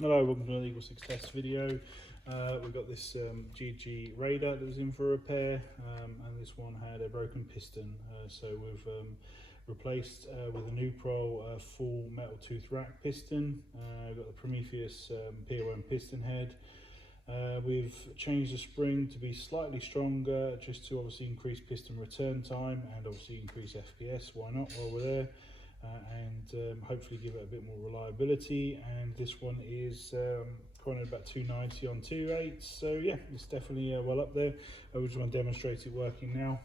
Hello, welcome to another Eagle Success video. We've got this G&G Raider that was in for repair, and this one had a broken piston. So we've replaced with a Nuprol full metal tooth rack piston. We've got the Prometheus P01 piston head. We've changed the spring to be slightly stronger, just to obviously increase piston return time and obviously increase FPS. Why not, while we're there? And hopefully give it a bit more reliability. And this one is currently about 290 on 2.8, so yeah, it's definitely well up there. I just want to demonstrate it working now.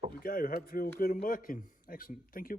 There we go, hopefully all good and working. Excellent, thank you.